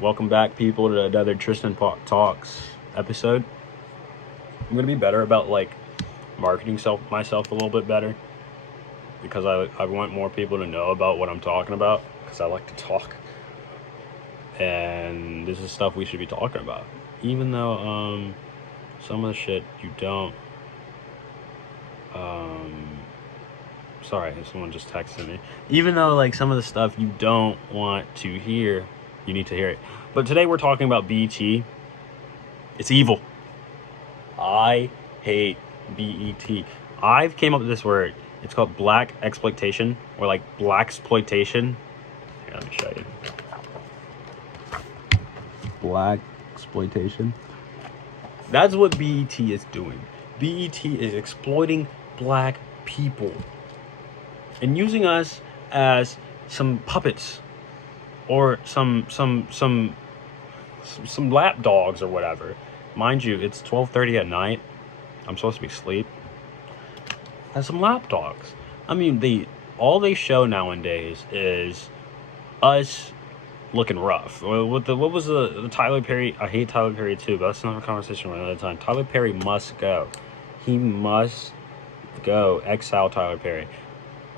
Welcome back, people, to another Tristan Talks episode. I'm gonna be better about marketing myself a little bit better because I want more people to know about what I'm talking about because I like to talk, and this is stuff we should be talking about. Even though some of the shit you don't. Sorry, someone just texted me. Even though some of the stuff you don't want to hear, you need to hear it. But today we're talking about BET. It's evil. I hate BET. I've came up with this word. It's called black exploitation or black exploitation. Here, let me show you. Black exploitation. That's what BET is doing. BET is exploiting black people and using us as some puppets or some lap dogs or whatever. Mind you, it's 12:30 at night. I'm supposed to be asleep. As some lap dogs. I mean, all they show nowadays is us looking rough. What was the Tyler Perry? I hate Tyler Perry too, but that's another conversation for another time. Tyler Perry must go. He must go. Exile Tyler Perry.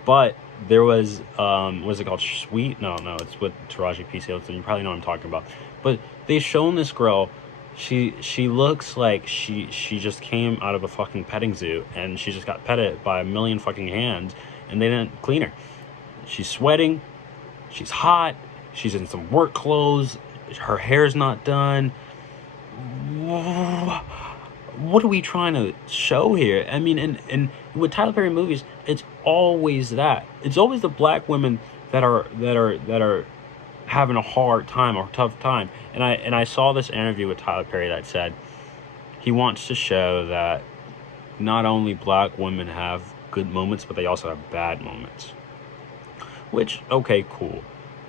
But there was it called Sweet? No, it's with Taraji P. Henson. You probably know what I'm talking about. But they shown this girl. She looks like she just came out of a fucking petting zoo and she just got petted by a million fucking hands and they didn't clean her. She's sweating. She's hot. She's in some work clothes. Her hair's not done. What are we trying to show here? I mean, and with Tyler Perry movies, it's always that. It's always the black women that are having a hard time or tough time. And I saw this interview with Tyler Perry that said he wants to show that not only black women have good moments, but they also have bad moments. Which, okay, cool.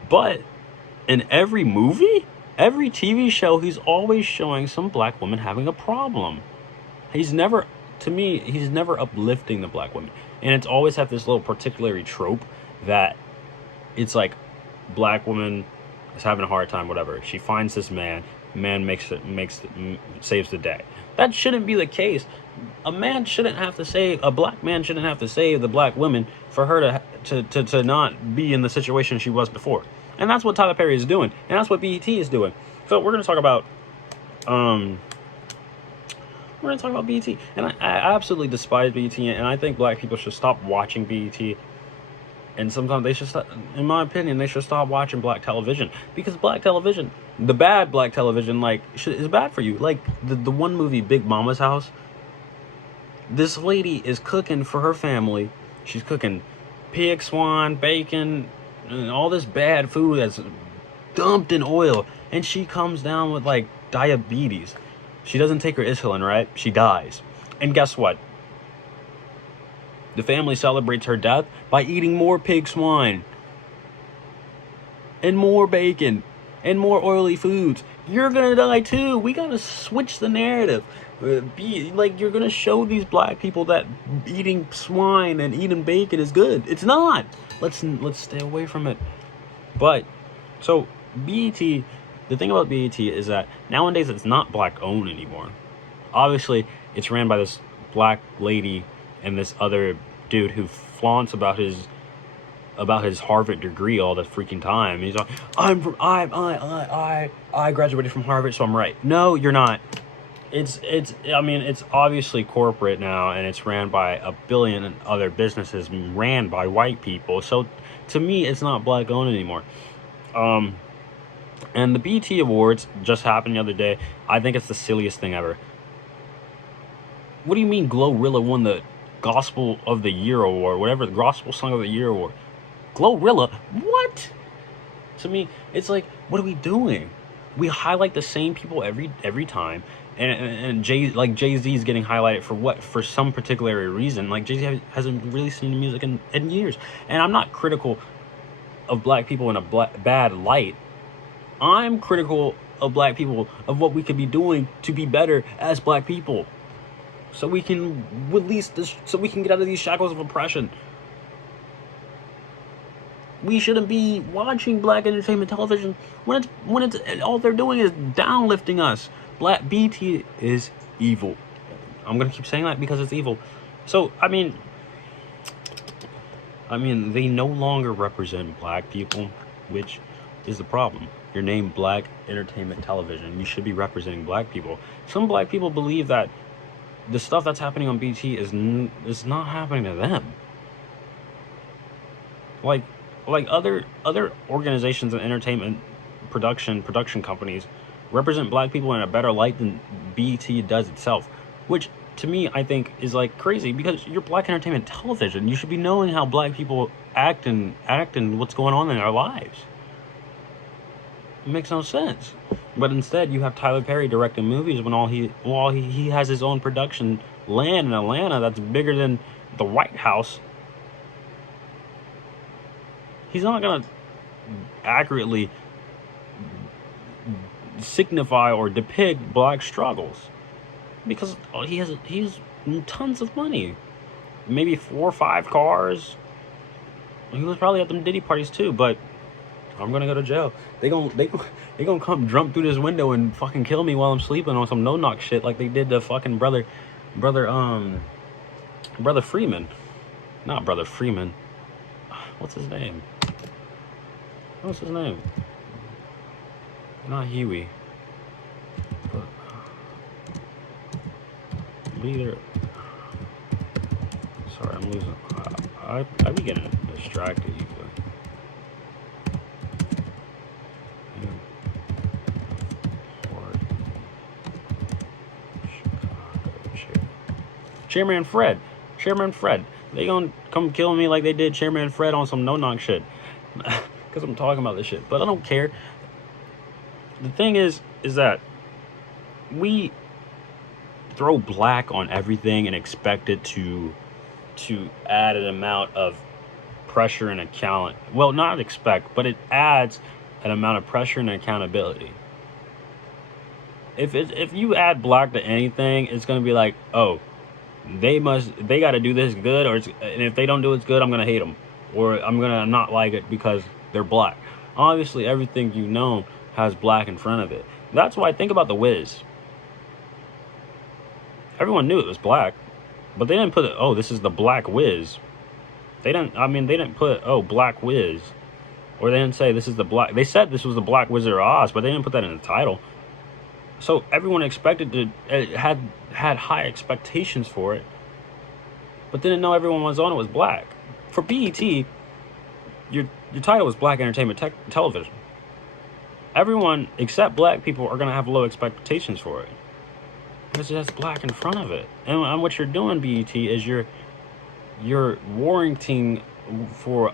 But in every movie, every TV show, he's always showing some black woman having a problem. He's never uplifting the black women. And it's always have this little particular trope that it's like black woman is having a hard time, whatever. She finds this man saves the day. That shouldn't be the case. A black man shouldn't have to save the black women for her to not be in the situation she was before. And that's what Tyler Perry is doing. And that's what BET is doing. So we're gonna talk about BET. And I absolutely despise BET, and I think black people should stop watching BET. And sometimes they should stop, in my opinion, they should stop watching black television. Because black television, the bad black television, is bad for you. Like the one movie, Big Mama's House. This lady is cooking for her family. She's cooking pig, swine, bacon, and all this bad food that's dumped in oil. And she comes down with diabetes. She doesn't take her insulin, right? She dies. And guess what? The family celebrates her death by eating more pig swine and more bacon and more oily foods. You're gonna die too. We gotta switch the narrative. You're gonna show these black people that eating swine and eating bacon is good. It's not. Let's stay away from it. But so BET, the thing about BET is that nowadays it's not black owned anymore. Obviously, it's ran by this black lady and this other dude who flaunts about his Harvard degree all the freaking time. He's like, I graduated from Harvard, so I'm right. No, you're not. It's obviously corporate now, and it's ran by a billion other businesses ran by white people. So to me, it's not black owned anymore. And the BET Awards just happened the other day. I think it's the silliest thing ever. What do you mean Glorilla won the Gospel of the Year award, whatever, the Gospel Song of the Year award? Glorilla? What? To me, it's like, what are we doing? We highlight the same people every time, and Jay-Z is getting highlighted for what? For some particular reason. Like, Jay-Z hasn't really seen music in years. And I'm not critical of black people in a bad light. I'm critical of black people, of what we could be doing to be better as black people. So we can release this, so we can get out of these shackles of oppression. we shouldn't be watching black entertainment television when it's all they're doing is downlifting us. Black BT is evil. I'm gonna keep saying that because it's evil. So I mean, they no longer represent black people, which is the problem. Your name, Black Entertainment Television. You should be representing black people. Some black people believe that the stuff that's happening on BT is not happening to them. Like other organizations and entertainment production companies represent black people in a better light than BT does itself, which to me I think is like crazy because you're Black Entertainment Television. You should be knowing how black people act and what's going on in their lives. It makes no sense. But instead you have Tyler Perry directing movies when he has his own production land in Atlanta that's bigger than the White House. He's not gonna accurately signify or depict black struggles because he has tons of money, maybe 4 or 5 cars. He was probably at them Diddy parties too, but I'm gonna go to jail. They gonna come jump through this window and fucking kill me while I'm sleeping on some no knock shit like they did to fucking brother Freeman. Not brother Freeman. What's his name? What's his name? Not Huey. But leader. Sorry, I'm losing. I be getting distracted usually. Chairman Fred. They gonna come kill me like they did Chairman Fred on some no-knock shit. Because I'm talking about this shit. But I don't care. The thing is that we throw black on everything and expect it to add an amount of pressure and account. Well, not expect, but it adds an amount of pressure and accountability. If you add black to anything, it's gonna be like, oh, they got to do this good, and if they don't do it good, I'm gonna hate them, or I'm gonna not like it because they're black. Obviously, everything you know has black in front of it. That's why I think about The Wiz. Everyone knew it was black, but they didn't put it, oh, this is the Black Wiz. They didn't put, oh, Black Wiz, or they didn't say this is the black. They said this was the Black Wizard of Oz, but they didn't put that in the title. So everyone had high expectations for it, but didn't know everyone was on it was black. For BET, your title was Black Entertainment Television. Everyone except black people are gonna have low expectations for it because it has black in front of it. And what you're doing, BET, is you're warranting for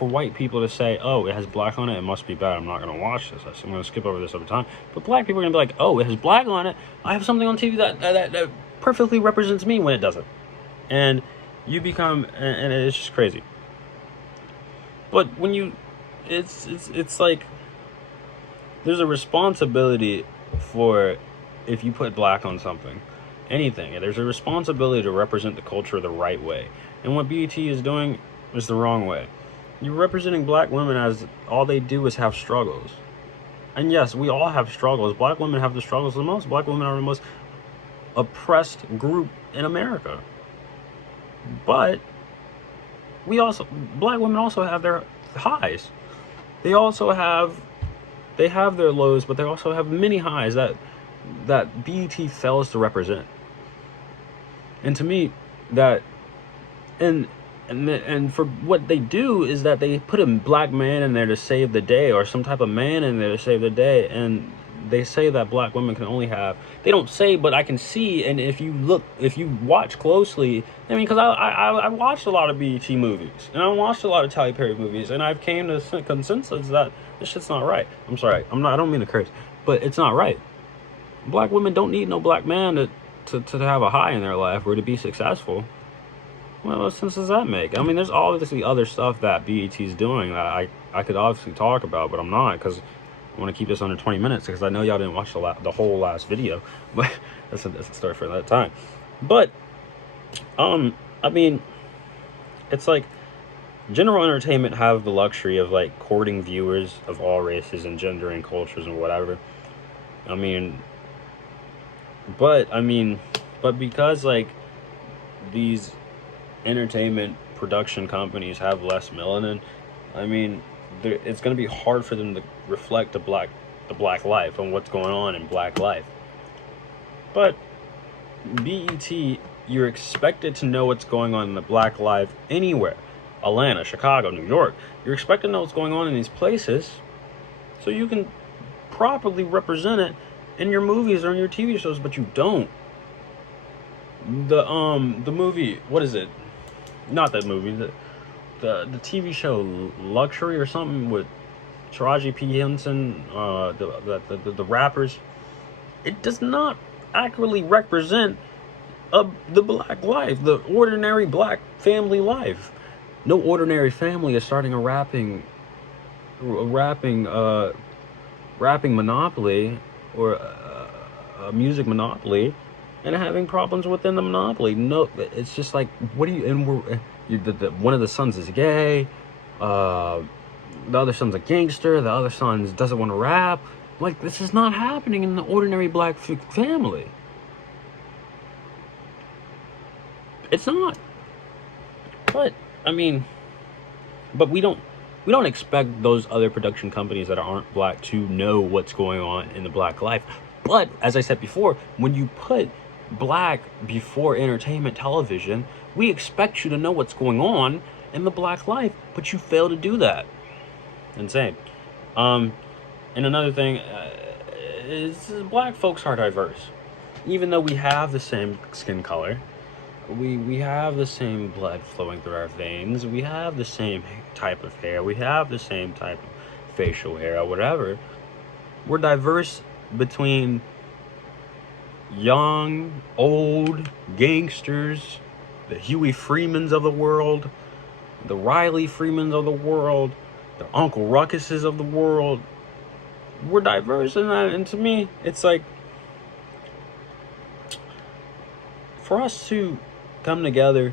white people to say, oh, it has black on it, it must be bad, I'm not gonna watch this, I'm gonna skip over this every time. But black people are gonna be like, oh, it has black on it, I have something on TV that perfectly represents me, when it doesn't. And you become, and it's just crazy. But when you, it's like there's a responsibility for, if you put black on something, anything, there's a responsibility to represent the culture the right way. And what BET is doing is the wrong way. You're representing black women as all they do is have struggles. And yes, we all have struggles. Black women have the struggles the most. Black women are the most oppressed group in America. But black women also have their highs. They have their lows, but they also have many highs that BET fails to represent. And to me, and for what they do is that they put a black man in there to save the day, or some type of man in there to save the day, and they say that black women can only have, they don't say, but I can see, and if you watch closely, I mean, because I watched a lot of BET movies, and I watched a lot of Tyler Perry movies, and I've came to a consensus that this shit's not right. I'm sorry, I don't mean to curse, but it's not right. Black women don't need no black man to have a high in their life or to be successful. What sense does that make? I mean, there's obviously other stuff that BET is doing that I could obviously talk about, but I'm not, because I want to keep this under 20 minutes, because I know y'all didn't watch the whole last video. But that's a story for that time. But I mean, it's like general entertainment have the luxury of like courting viewers of all races and gender and cultures and whatever. I mean, but I mean, but because like these entertainment production companies have less melanin, I mean, it's going to be hard for them to reflect the black life and what's going on in black life. But BET, you're expected to know what's going on in the black life anywhere. Atlanta, Chicago, New York. You're expected to know what's going on in these places so you can properly represent it in your movies or in your TV shows, but you don't. The movie, what is it? Not that movie, the TV show Luxury or something with Taraji P. Henson, the rappers. It does not accurately represent the black life, the ordinary black family life. No ordinary family is starting a rapping monopoly or a music monopoly and having problems within the monopoly. No, it's just like, what do you? And one of the sons is gay, the other son's a gangster, the other son doesn't want to rap. Like, this is not happening in the ordinary black family. It's not. But I mean, but we don't expect those other production companies that aren't black to know what's going on in the black life. But as I said before, when you put black before entertainment television, we expect you to know what's going on in the black life, but you fail to do that. Insane. And another thing is black folks are diverse. Even though we have the same skin color, we have the same blood flowing through our veins, we have the same type of hair, we have the same type of facial hair or whatever. We're diverse between young, old, gangsters, the Huey Freemans of the world, the Riley Freemans of the world, the Uncle Ruckuses of the world. We're diverse in that, and to me, it's like, for us to come together,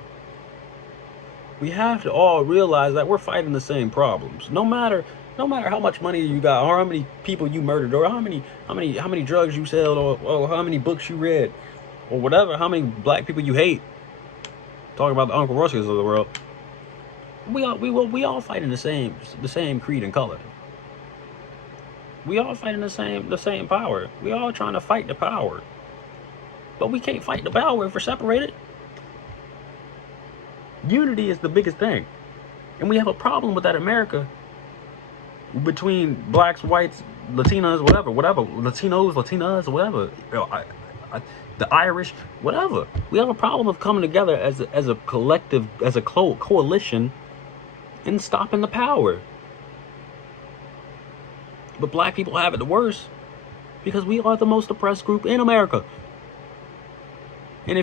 we have to all realize that we're fighting the same problems. No matter how much money you got, or how many people you murdered, or how many drugs you sold, or how many books you read, or whatever, how many black people you hate. Talking about the Uncle Russes of the world. We all fighting the same creed and color. We all fighting the same power. We all trying to fight the power. But we can't fight the power if we're separated. Unity is the biggest thing. And we have a problem with that in America. Between blacks, whites, Latinas, whatever. Latinos, Latinas, whatever. The Irish, whatever. We have a problem of coming together as a collective, as a coalition, and stopping the power. But black people have it the worst because we are the most oppressed group in America. And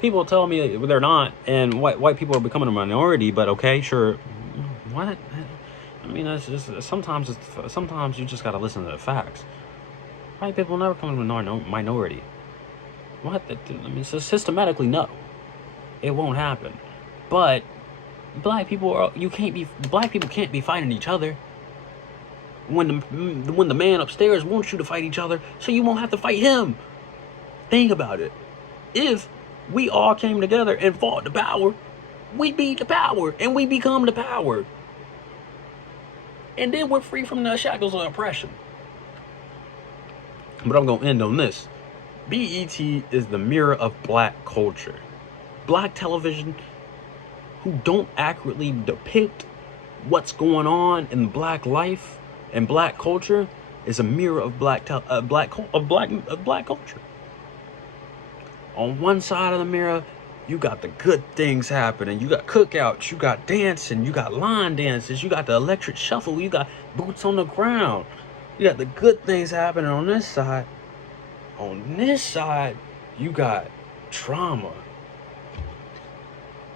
people tell me they're not, and white people are becoming a minority. But okay, sure. What? I mean, that's just sometimes you just gotta listen to the facts. White people never come to a minority. What? I mean, so systematically, no, it won't happen. But black people can't be fighting each other. When the man upstairs wants you to fight each other, so you won't have to fight him. Think about it. If we all came together and fought the power, we'd be the power, and we become the power. And then we're free from the shackles of oppression. But I'm going to end on this. BET is the mirror of black culture. Black television who don't accurately depict what's going on in black life and black culture is a mirror of black culture. On one side of the mirror, you got the good things happening. You got cookouts, you got dancing, you got line dances, you got the electric shuffle, you got boots on the ground. You got the good things happening on this side. On this side, you got trauma.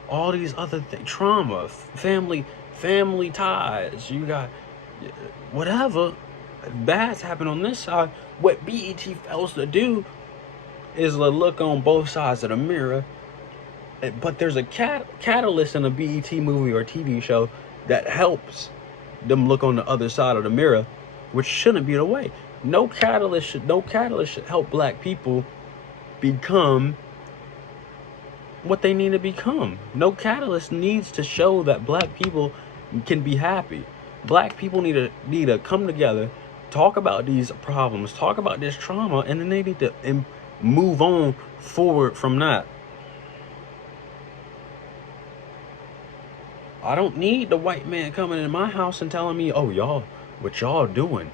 All these other things, trauma, family ties. You got whatever bad's happen on this side. What BET fails to do is look on both sides of the mirror but there's a catalyst in a BET movie or TV show that helps them look on the other side of the mirror, which shouldn't be the way. No catalyst should help black people become what they need to become. No catalyst needs to show that black people can be happy. Black people need to come together, talk about these problems, talk about this trauma, and then they need to move on forward from that. I don't need the white man coming in my house and telling me, oh, y'all, what y'all doing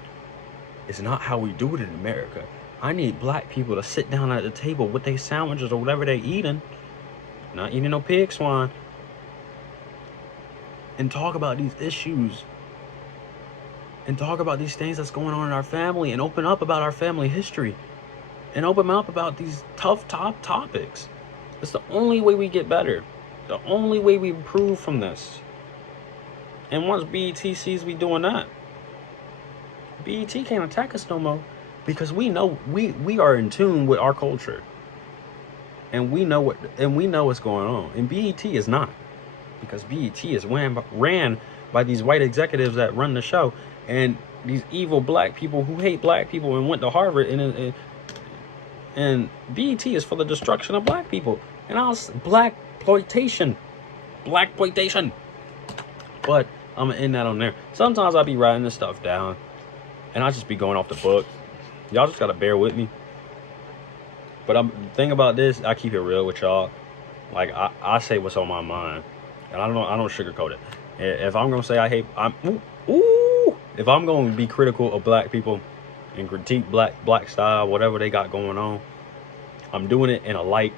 is not how we do it in America. I need black people to sit down at the table with their sandwiches or whatever they eating, not eating no pig swine, and talk about these issues and talk about these things that's going on in our family and open up about our family history and open up about these tough topics. It's the only way we get better. The only way we improve from this. And once BET sees we doing that, BET can't attack us no more, because we know we are in tune with our culture. And we know what's going on. And BET is not. Because BET is ran by these white executives that run the show, and these evil black people who hate black people and went to Harvard, and BET is for the destruction of black people. And blackploitation. But I'm gonna end that on there. Sometimes I be writing this stuff down and I just be going off the book. Y'all just gotta bear with me. But the thing about this, I keep it real with y'all. Like I say what's on my mind, and I don't sugarcoat it. If I'm gonna say I hate, if I'm gonna be critical of black people and critique black style, whatever they got going on, I'm doing it in a light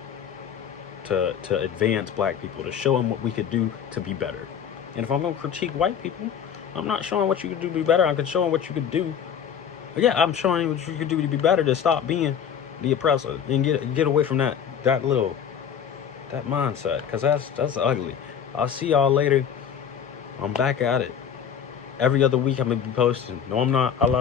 to advance black people, to show them what we could do to be better. And if I'm gonna critique white people, I'm not showing what you could do to be better. I can show them what you could do. Yeah, I'm showing you what you could do to be better, to stop being the oppressor and get away from that mindset, because that's ugly. I'll see y'all later. I'm back at it. Every other week I'm gonna be posting. No, I'm not. I love